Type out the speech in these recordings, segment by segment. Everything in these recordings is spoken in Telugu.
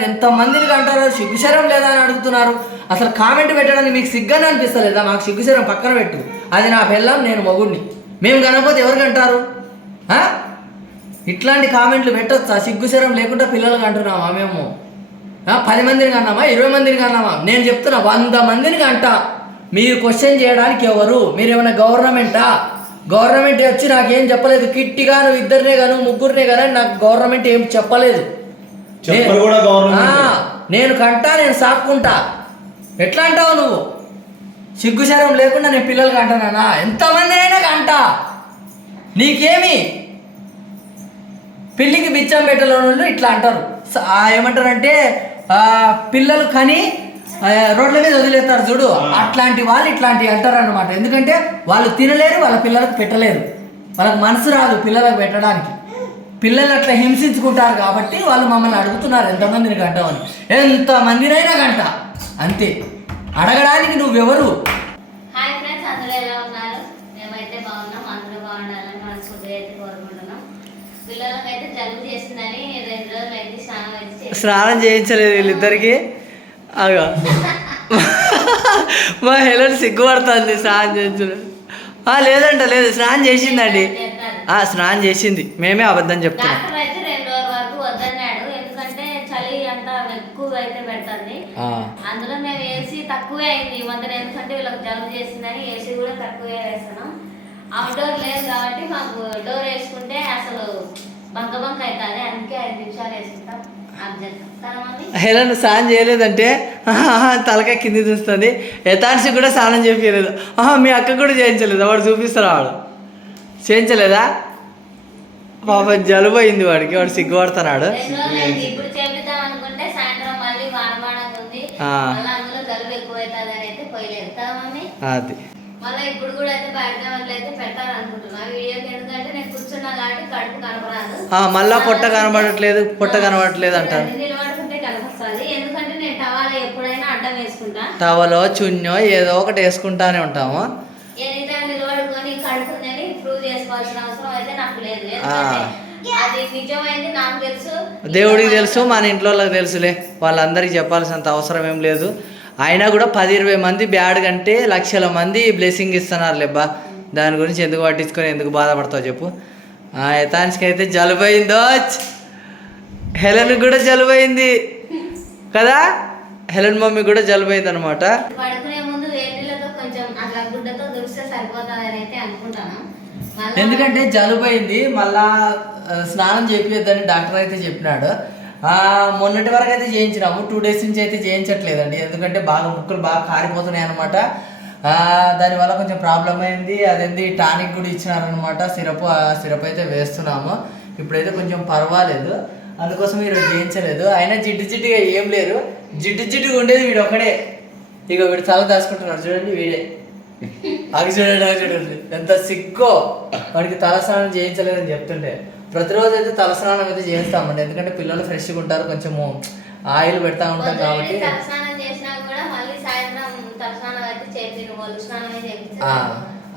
ఎంత మందిని అంటారు సిగ్గుశరం లేదా అని అడుగుతున్నారు. అసలు కామెంట్ పెట్టడానికి మీకు సిగ్గని అనిపిస్తలేదా? మాకు సిగ్గుశరం పక్కన పెట్టు. అది నా పిల్లం నేను మగుడిని మేము కనకపోతే ఎవరు కంటారు? ఇట్లాంటి కామెంట్లు పెట్టొచ్చా? సిగ్గుశరం లేకుండా పిల్లలకు అంటున్నామా మేము? పది మందిని కన్నామా? ఇరవై మందిని కన్నామా? నేను చెప్తున్నా వంద మందిని కంట. మీరు క్వశ్చన్ చేయడానికి ఎవరు? మీరు ఏమైనా గవర్నమెంటా? గవర్నమెంట్ వచ్చి నాకేం చెప్పలేదు. కిట్టిగా నువ్వు ఇద్దరినే గాను ముగ్గురినే కానీ నాకు గవర్నమెంట్ ఏం చెప్పలేదు. కూడా గవర్నమెంట్ నేను కంటా నేను సాక్కుంటా. ఎట్లా అంటావు నువ్వు? సిగ్గుశరం లేకుండా నేను పిల్లలు కంటానా ఎంతమంది అయినా కంటా. నీకేమి? పిల్లికి బిచ్చం పెట్టలో వాళ్ళు ఇట్లా అంటారు. ఏమంటారంటే పిల్లలు కని రోడ్ల మీద వదిలేస్తారు చూడు. అట్లాంటి వాళ్ళు ఇట్లాంటివి అంటారు అనమాట ఎందుకంటే వాళ్ళు తినలేరు వాళ్ళ పిల్లలకు పెట్టలేరు. వాళ్ళకి మనసు రాదు పిల్లలకు పెట్టడానికి. పిల్లలు అట్లా హింసించుకుంటారు కాబట్టి వాళ్ళు మమ్మల్ని అడుగుతున్నారు ఎంతమందిని కంటామని ఎంతమందినైనా కంట. అంతే. అడగడానికి నువ్వెవరు? హాయ్ ఫ్రెండ్స్ అందరూ ఎలా ఉన్నారు? మేమైతే బాగున్నాం అందరూ బాగుండాలని మనస్ఫూర్తిగా అయితే కోరుకుంటున్నాం. పిల్లలకైతే జలుబు చేసిందని రెండు రోజులు అయితే స్నానం అయితే చేసి స్నానం చేయించలేదు వీళ్ళిద్దరికి. అగా. మా హెలన్ సిగ్గుపడుతుంది స్నానం చేయించలేదు ఆ, లేదంట లేదు స్నానం చేసిందండి. ఆ, స్నానం చేసింది. మేమే అబద్ధం చెప్తున్నాం. డాక్టర్ అయితే రెండు రోజుల వరకు వద్దన్నాడు. ఎందుకంటే చలి అంతా ఎక్కువ అయితే పెడుతుంది. ఆ, అందులో మేము ఏసీ తక్కువే అయింది ఈ మధ్యన. ఎందుకంటే వీళ్ళకి జలుబు చేసిందని ఏసీ కూడా తక్కువే వేస్తున్నాం. అవుట్డోర్ లేదు కాబట్టి మాకు డోర్ వేసుకుంటే అసలు బంక బంక అవుతుంది. అందుకే ఐదు నిమిషాలు వేసుకుంటాం. అర్జెంట్ కదా మమ్మీ? హెలన్ స్నానం చేయలేదంటే ఆహా, తలకాయ కింది చూస్తుంది. యథాంశి కూడా స్నానం చేయలేదు ఆహా మీ అక్క కూడా చేయించలేదు. వాడు చూపిస్తాడు వాడు. చేయించలేదా? పాప జలుబు అయింది వాడికి వాడు సిగ్గుపడుతున్నాడు. కదా మమ్మీ? అది. మళ్ళీ ఇప్పుడు కూడా అయితే బయట వాళ్ళు అయితే పెట్టాలి అనుకుంటున్నా. వీడియోకి ఎందుకంటే నేను కూర్చున్నా కాబట్టి కడుపు కనపరాదు ఆ, మళ్ళా పొట్ట కనబడట్లేదు పొట్ట కనబడట్లేదు అంటారు. నిలబడుకుంటే కనిపిస్తుంది ఎందుకంటే నేను టవాలు ఎప్పుడైనా అడ్డం వేసుకుంటా. టవలో చున్నో ఏదో ఒకటి వేసుకుంటానే ఉంటాము ఎనీ టైం నిలబడుకొని కడుపుందని ప్రూవ్ చేసుకోవాల్సిన అవసరం అయితే నాకు లేదు ఎందుకంటే అది నిజమైంది నాకు తెలుసు దేవుడికి తెలుసు మన ఇంట్లో వాళ్ళకి తెలుసులే. వాళ్ళందరికీ చెప్పాల్సినంత అవసరం ఏం లేదు. అయినా కూడా పది ఇరవై మంది బ్యాడ్ కంటే లక్షల మంది బ్లెస్సింగ్ ఇస్తున్నారు లేబ్బా దాని గురించి ఎందుకు పట్టించుకొని ఎందుకు బాధపడతావు చెప్పు. ఆ, యథాన్స్కి అయితే జలుబు అయిందో హెలెన్ కూడా జలుబు అయింది కదా? హెలెన్ మమ్మీ కూడా జలుబు అయింది అనమాట పడుకునే ముందు వేడిలతో కొంచెం అట్లా గుడ్డతో దుడిస్తే సరిపోతుంది అని అయితే అనుకుంటాను. ఎందుకంటే జలుబైంది మళ్ళా స్నానం చేపియొద్దని డాక్టర్ అయితే చెప్పినాడు. మొన్నటి వరకు అయితే చేయించినాము టూ డేస్ నుంచి అయితే చేయించట్లేదండి. ఎందుకంటే బాగా ముక్కలు బాగా కారిపోతున్నాయి అనమాట దానివల్ల కొంచెం ప్రాబ్లం అయింది. అదేంది టానిక్ కూడా ఇచ్చినారనమాట సిరప్ సిరప్ అయితే వేస్తున్నాము. ఇప్పుడైతే కొంచెం పర్వాలేదు. అందుకోసం మీరు చేయించలేదు. అయినా జిడ్డు జిడ్డుగా ఏం లేరు జిడ్డు జిడ్డుగా ఉండేది వీడు ఒకడే ఇక వీడు తల దాచుకుంటున్నాడు. చూడండి వీడే. అవి చూడండి అవి చూడండి ఎంత సిక్కో. వాడికి తలస్నానం చేయించలేదని చెప్తుంటే ప్రతిరోజు అయితే తలస్నానం అయితే చేయిస్తామండి. ఎందుకంటే పిల్లలు ఫ్రెష్గా ఉంటారు కొంచెము ఆయిల్ పెడతా ఉంటాం కాబట్టి.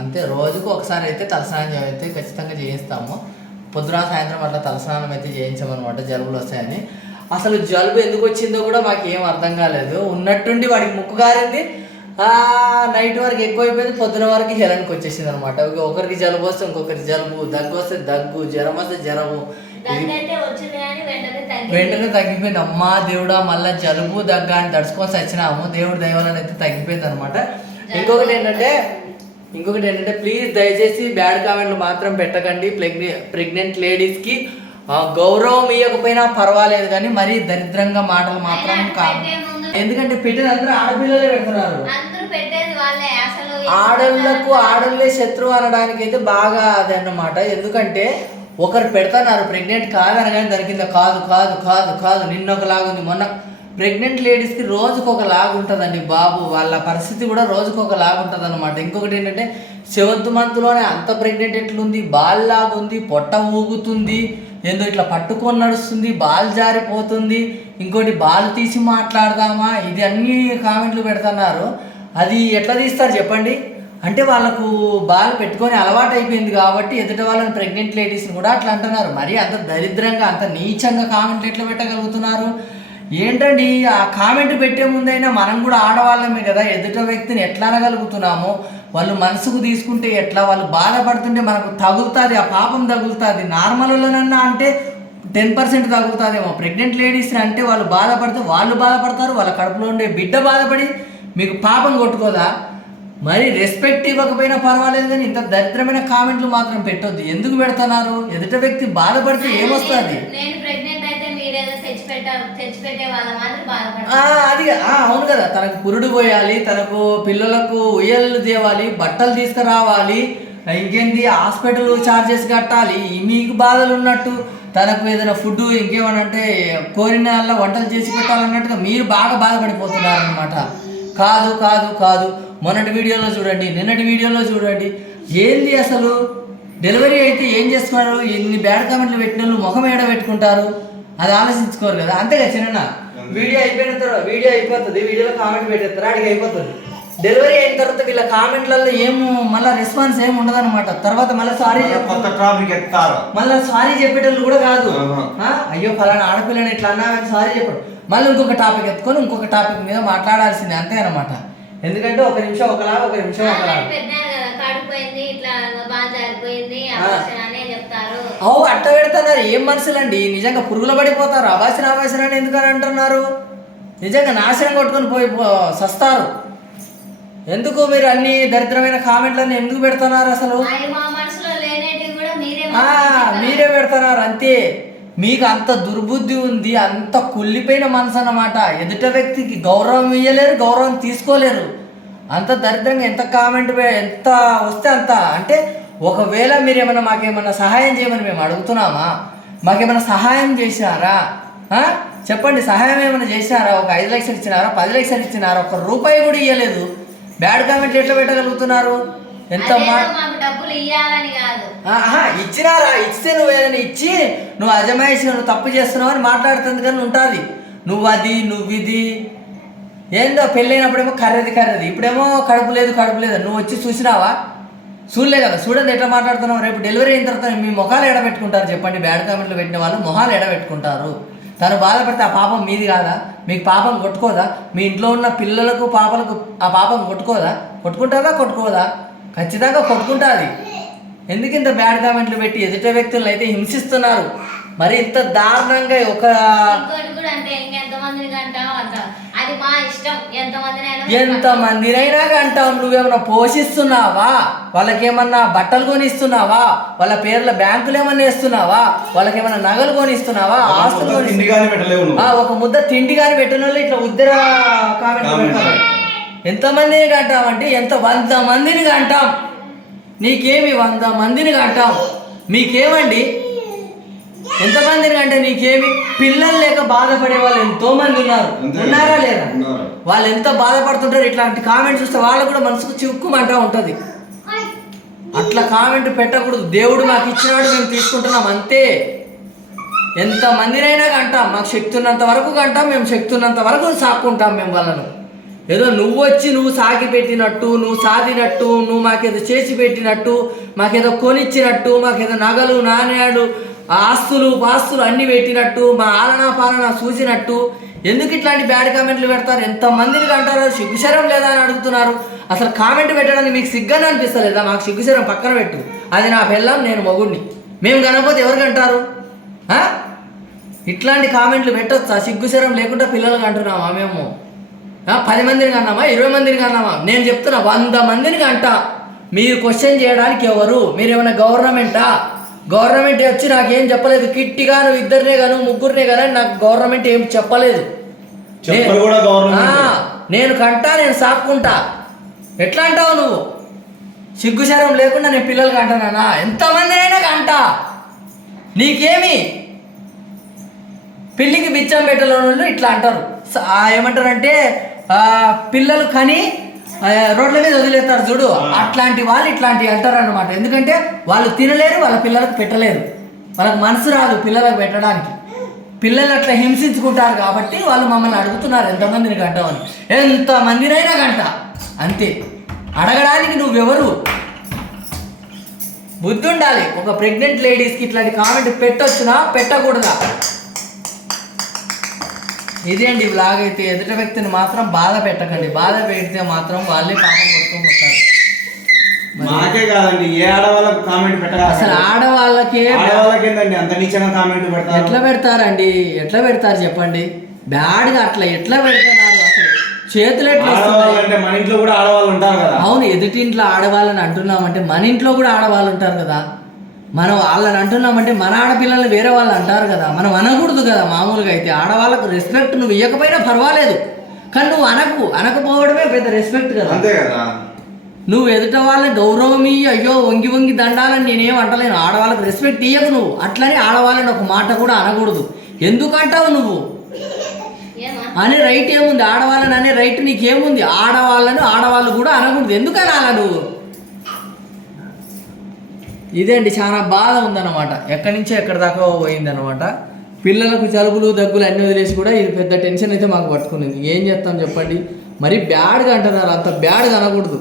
అంతే. రోజుకు ఒకసారి అయితే తలస్నానం అయితే ఖచ్చితంగా చేయిస్తాము. పొద్దున సాయంత్రం అట్లా తలస్నానం అయితే చేయించామన్నమాట. జలుబులు వస్తాయని. అసలు జలుబు ఎందుకు వచ్చిందో కూడా మాకు ఏం అర్థం కాలేదు. ఉన్నట్టుండి వాడికి ముక్కు గారింది ఆ నైట్ వరకు ఎక్కువైపోయింది పొద్దున వరకు హెలన్కి వచ్చేసింది అనమాట. ఒకరికి జలుబు వస్తే ఇంకొకరికి జలుబు దగ్గు వస్తే దగ్గు జ్వరం వస్తే జ్వరము. వెంటనే తగ్గిపోయింది. అమ్మా దేవుడా మళ్ళా జలుబు దగ్గ అని తడుచుకొని వచ్చినాము దేవుడు దైవాలని అయితే తగ్గిపోయింది అనమాట. ఇంకొకటి ఏంటంటే ఇంకొకటి ఏంటంటే ప్లీజ్ దయచేసి బ్యాడ్ కామెంట్లు మాత్రం పెట్టకండి. ప్రెగ్నె ప్రెగ్నెంట్ లేడీస్కి గౌరవం ఇవ్వకపోయినా పర్వాలేదు కానీ మరీ దరిద్రంగా మాటలు మాత్రం అయినా కా పెట్టే ముందు- ఎందుకంటే పెట్టిన అందరూ ఆడపిల్లలే పెడుతున్నారు. ఆడళ్ళకు ఆడళ్ళే శత్రువు అనడానికి అయితే బాగా అది అన్నమాట. ఎందుకంటే ఒకరు పెడతాన్నారు ప్రెగ్నెంట్ కాదనగానే దాని కింద కాదు కాదు కాదు కాదు నిన్న ఒకలాగుంది మొన్న ప్రెగ్నెంట్ లేడీస్కి రోజుకు ఒక లాగా ఉంటుందండి బాబు. వాళ్ళ పరిస్థితి కూడా రోజుకు ఒక లాగా ఉంటుంది అనమాట ఇంకొకటి ఏంటంటే సెవెంత్ మంత్లోనే అంత ప్రెగ్నెంట్ ఎట్లుంది? బాల్ లాగా ఉంది పొట్ట ఊగుతుంది ఏందో ఇట్లా పట్టుకొని నడుస్తుంది బాల్ జారిపోతుంది. ఇంకోటి బాల్ తీసి మాట్లాడదామా? ఇది అన్ని కామెంట్లు పెడుతున్నారు. అది ఎట్లా తీస్తారు చెప్పండి? అంటే వాళ్ళకు బాల్ పెట్టుకొని అలవాటు అయిపోయింది కాబట్టి ఎదుటి వాళ్ళని ప్రెగ్నెంట్ లేడీస్ని కూడా అట్లా అంటున్నారు. మరి అంత దరిద్రంగా అంత నీచంగా కామెంట్లు ఎట్లా పెట్టగలుగుతున్నారు? ఏంటండి ఆ కామెంట్ పెట్టే ముందైనా మనం కూడా ఆడవాళ్ళమే కదా. ఎదుట వ్యక్తిని ఎట్లా అనగలుగుతున్నాము? వాళ్ళు మనసుకు తీసుకుంటే ఎట్లా? వాళ్ళు బాధపడుతుంటే మనకు తగులుతుంది ఆ పాపం తగులుతుంది. నార్మల్లోనన్నా అంటే టెన్ పర్సెంట్ తగులుతుందేమో. ప్రెగ్నెంట్ లేడీస్ని అంటే వాళ్ళు బాధపడితే వాళ్ళు బాధపడతారు వాళ్ళ కడుపులో ఉండే బిడ్డ బాధపడి మీకు పాపం కొట్టుకోదా? మరి రెస్పెక్ట్ ఇవ్వకపోయినా పర్వాలేదు కానీ ఇంత దరిద్రమైన కామెంట్లు మాత్రం పెట్టొద్దు. ఎందుకు పెడుతున్నారు? ఎదుట వ్యక్తి బాధపడితే ఏమొస్తుంది? అది అవును కదా. తనకు పురుడు పోయాలి తనకు పిల్లలకు ఉయ్యలు తేవాలి బట్టలు తీసుకురావాలి ఇంకేంటి హాస్పిటల్ ఛార్జెస్ కట్టాలి మీకు బాధలు ఉన్నట్టు తనకు ఏదైనా ఫుడ్ ఇంకేమన్నా అంటే కోరిన వంటలు చేసి పెట్టాలన్నట్టుగా మీరు బాగా బాధపడిపోతున్నారు అనమాట కాదు కాదు కాదు. మొన్నటి వీడియోలో చూడండి నిన్నటి వీడియోలో చూడండి. ఏంది అసలు? డెలివరీ అయితే ఏం చేస్తున్నారు? ఎన్ని బ్యాడ్ కామెంట్లు పెట్టిన వాళ్ళు ముఖం ఏడ పెట్టుకుంటారు? అది ఆలోచించుకోరు కదా. అంతే కదా చిన్న వీడియో అయిపోయిన తర్వాత వీడియో అయిపోతుంది. వీడియోలో కామెంట్ పెట్టేస్తారు. అడిగి అయిపోతుంది. డెలివరీ అయిన తర్వాత వీళ్ళ కామెంట్లలో ఏం మళ్ళీ రెస్పాన్స్ ఏం ఉండదన్నమాట. తర్వాత మళ్ళీ సారీ కొత్త ట్రాఫిక్ ఎత్తారు. మళ్ళీ సారీ చెప్పేటోళ్ళు కూడా కాదు? అయ్యో ఫలానా ఆడపిల్లని ఇట్లా అన్నా సారీ చెప్పడు మళ్ళీ ఇంకొక టాపిక్ ఎత్తుకొని ఇంకొక టాపిక్ మీద మాట్లాడాల్సిందే అంతే అనమాట ఎందుకంటే ఒక నిమిషం ఒకలా ఒక నిమిషం ఒకలా. అవు అట్ట పెడుతున్నారు. ఏం మనుషులండి? నిజంగా పురుగులు పడిపోతారు. అవాసిన అవాసిన అని ఎందుకని అంటున్నారు? నిజంగా నాశనం కొట్టుకొని పోయి పో- సస్తారు. ఎందుకు మీరు అన్ని దరిద్రమైన కామెంట్లన్నీ ఎందుకు పెడుతున్నారు అసలు? మీరే పెడుతున్నారు అంతే. మీకు అంత దుర్బుద్ధి ఉంది అంత కుళ్ళిపోయిన మనసు అన్నమాట. ఎదుట వ్యక్తికి గౌరవం ఇయ్యలేరు గౌరవం తీసుకోలేరు. అంత దరిద్రంగా ఎంత కామెంట్ ఎంత వస్తే అంత. అంటే ఒకవేళ మీరు ఏమైనా మాకేమన్నా సహాయం చేయమని మేము అడుగుతున్నామా? మాకేమైనా సహాయం చేసినారా? ఆ? చెప్పండి సహాయం ఏమైనా చేసినారా? ఒక ఐదు లక్షలు ఇచ్చినారా? పది లక్షలు ఇచ్చినారా? ఒక రూపాయి కూడా ఇవ్వలేదు బ్యాడ్ కామెంట్లు ఎట్లా పెట్టగలుగుతున్నారు? ఎంత డబ్బులు ఇయ్యాలని కాదు. ఇచ్చినారా? ఇస్తే నువ్వు ఏదైనా ఇచ్చి నువ్వు అజమాయిషి నువ్వు తప్పు చేస్తున్నావు అని మాట్లాడుతుంది కానీ ఉంటుంది. నువ్వు అది నువ్వు ఇది. ఏందో పెళ్ళైనప్పుడేమో కర్రది కర్రది. ఇప్పుడేమో కడుపు లేదు కడుపు లేదు. నువ్వు వచ్చి చూసినావా? చూడలే కదా. చూడండి ఎట్లా మాట్లాడుతున్నావు. రేపు డెలివరీ అయిన తర్వాత మీ మొహాలు ఎడబెట్టుకుంటారు. చెప్పండి బ్యాడ్ కామెంట్లు పెట్టిన వాళ్ళు మొహాలు ఎడబెట్టుకుంటారు. తను బాధపడితే ఆ పాపం మీది కాదా? మీకు పాపం కొట్టుకోదా? మీ ఇంట్లో ఉన్న పిల్లలకు పాపలకు ఆ పాపం కొట్టుకోదా? కొట్టుకుంటుందా కొట్టుకోదా? ఖచ్చితంగా కొట్టుకుంటుంది. ఎందుకు ఇంత బ్యాడ్ కామెంట్లు పెట్టి ఎదుట వ్యక్తులను అయితే హింసిస్తున్నారు? మరి ఇంత దారుణంగా ఒక మందిని అది మా ఇష్టం. ఎంత మందినైనా ఎంత మందినైనా అంటాం నువ్వేమన్నా పోషిస్తున్నావా? వాళ్ళకేమన్నా బట్టలు కొనిస్తున్నావా? వాళ్ళ పేర్ల బ్యాంకులు ఏమన్నా ఇస్తున్నావా వాళ్ళకేమన్నా నగలు కొనిస్తున్నావా? ఆస్తులు కొని తిండి కానీ పెట్టలేవు ఆ, నువ్వు ఒక ముద్ద తిండి కానీ పెట్టిన వాళ్ళు ఇట్లా ఉద్దర కామెంట్ Comment. పెడతారు ఎంతమందిని కంటామంటే ఎంత వంద మందిని కంటాం. నీకేమి వంద మందిని కంటాం. మీకేమండి? ఎంతమందిని అంటే నీకేమి పిల్లలు లేక బాధపడే వాళ్ళు ఎంతో మంది ఉన్నారు. ఉన్నారా లేదా. వాళ్ళు ఎంత బాధపడుతుంటారు ఇట్లాంటి కామెంట్స్ చూస్తే వాళ్ళు కూడా మనసుకు చిక్కుమంటా ఉంటుంది. అట్లా కామెంట్ పెట్టకూడదు. దేవుడు మాకు ఇచ్చినాడు మేము తీసుకుంటున్నాం అంతే. ఎంత మందినైనా కంటాం మాకు శక్తి ఉన్నంత వరకు కంటాం మేము శక్తి ఉన్నంత వరకు సాక్కుంటాం మేము వాళ్ళను ఏదో నువ్వు వచ్చి నువ్వు సాగి పెట్టినట్టు నువ్వు సాధినట్టు నువ్వు మాకేదో చేసి పెట్టినట్టు మాకేదో కొనిచ్చినట్టు మాకేదో నగలు నాణ్యాలు ఆ ఆస్తులు పాస్తులు అన్ని పెట్టినట్టు మా ఆలనా పాలన చూసినట్టు. ఎందుకు ఇట్లాంటి బ్యాడ్ కామెంట్లు పెడతారు? ఎంత మందిని కంటారో? సిగ్గుశరం లేదా అని అడుగుతున్నారు. అసలు కామెంట్ పెట్టడానికి మీకు సిగ్గని అనిపిస్తలేదా? మాకు సిగ్గుశరం పక్కన పెట్టు. అది నా పెళ్ళం నేను మొగుడిని మేము కనకపోతే ఎవరు కంటారు? ఇట్లాంటి కామెంట్లు పెట్టొచ్చా? సిగ్గుశరం లేకుండా పిల్లలకు అంటున్నామా మేము? పది మందిని కన్నామా? ఇరవై మందిని కన్నామా? నేను చెప్తున్నా వంద మందిని కంట. మీరు క్వశ్చన్ చేయడానికి ఎవరు? మీరు ఏమైనా గవర్నమెంటా గవర్నమెంట్ వచ్చి నాకేం చెప్పలేదు. కిట్టిగా నువ్వు ఇద్దరినే గాను ముగ్గురినే గాను అని నాకు గవర్నమెంట్ ఏం చెప్పలేదు. నేను కంటా నేను సాక్కుంటా ఎట్లా అంటావు నువ్వు? సిగ్గుశరం లేకుండా నేను పిల్లలు కంటానా ఎంతమంది అయినా కంటా. నీకేమి? పిల్లికి బిచ్చం పెట్టలో వాళ్ళు ఇట్లా అంటారు. ఏమంటారంటే పిల్లలు కని రోడ్ల మీద వదిలేస్తారు చూడు. అట్లాంటి వాళ్ళు ఇట్లాంటివి అంటారు అనమాట ఎందుకంటే వాళ్ళు తినలేరు వాళ్ళ పిల్లలకు పెట్టలేరు. వాళ్ళకి మనసు రాదు పిల్లలకు పెట్టడానికి. పిల్లలు అట్లా హింసించుకుంటారు కాబట్టి వాళ్ళు మమ్మల్ని అడుగుతున్నారు ఎంతమందిని కంటామని ఎంతమందినైనా కంట. అంతే. అడగడానికి నువ్వెవరు? బుద్ధి ఉండాలి ఒక ప్రెగ్నెంట్ లేడీస్కి ఇట్లాంటి కామెంట్ పెట్టొచ్చునా? పెట్టకూడదా? ఇదే అండి బ్లాగ్ అయితే. ఎదుటి వ్యక్తిని మాత్రం బాధ పెట్టకండి. బాధ పెడితే మాత్రం వాళ్ళే పాపం కొట్టుకోపోతారు మాకే కాదండి ఏ ఆడవాళ్ళకు కామెంట్ పెట్టాలి అసలు ఆడవాళ్ళకే ఆడవాళ్ళకి ఏందండి? అంత నీచంగా కామెంట్ పెడతారు. ఎట్లా పెడతారండి? ఎట్లా పెడతారు చెప్పండి? బ్యాడ్గా అట్లా ఎట్లా అసలు? చేతులు ఎట్లా అంటే మన ఇంట్లో కూడా ఆడవాళ్ళు ఉంటారు కదా. అవును ఎదుటింట్లో ఆడవాళ్ళని అంటున్నామంటే మన ఇంట్లో కూడా ఆడవాళ్ళు ఉంటారు కదా. మనం వాళ్ళని అంటున్నామంటే మన ఆడపిల్లల్ని వేరే వాళ్ళు అంటారు కదా మనం అనకూడదు కదా మామూలుగా అయితే. ఆడవాళ్ళకు రెస్పెక్ట్ నువ్వు ఇవ్వకపోయినా పర్వాలేదు. కానీ నువ్వు అనకు అనకపోవడమే పెద్ద రెస్పెక్ట్ కదా. అంతే కదా. నువ్వు ఎదుట వాళ్ళని గౌరవం ఇయ్యి అయ్యో వంగి వంగి దండాలని నేనేం అంటలేను. ఆడవాళ్ళకి రెస్పెక్ట్ ఇయ్యకు నువ్వు. అట్లని ఆడవాళ్ళని ఒక మాట కూడా అనకూడదు. ఎందుకంటావు నువ్వు? అనే రైట్ ఏముంది? ఆడవాళ్ళని అనే రైట్ నీకేముంది? ఆడవాళ్ళను ఆడవాళ్ళు కూడా అనకూడదు. ఎందుకు అనాలా నువ్వు? ఇదే అండి చాలా బాధ ఉందన్నమాట. ఎక్కడి నుంచి ఎక్కడి దాకా పోయిందన్నమాట. పిల్లలకు జలుబులు దగ్గులు అన్నీ వదిలేసి కూడా ఇది పెద్ద టెన్షన్ అయితే మాకు పట్టుకునేది ఏం చేస్తాం చెప్పండి? మరి బ్యాడ్గా అంటున్నారు అంత బ్యాడ్గా అనకూడదు.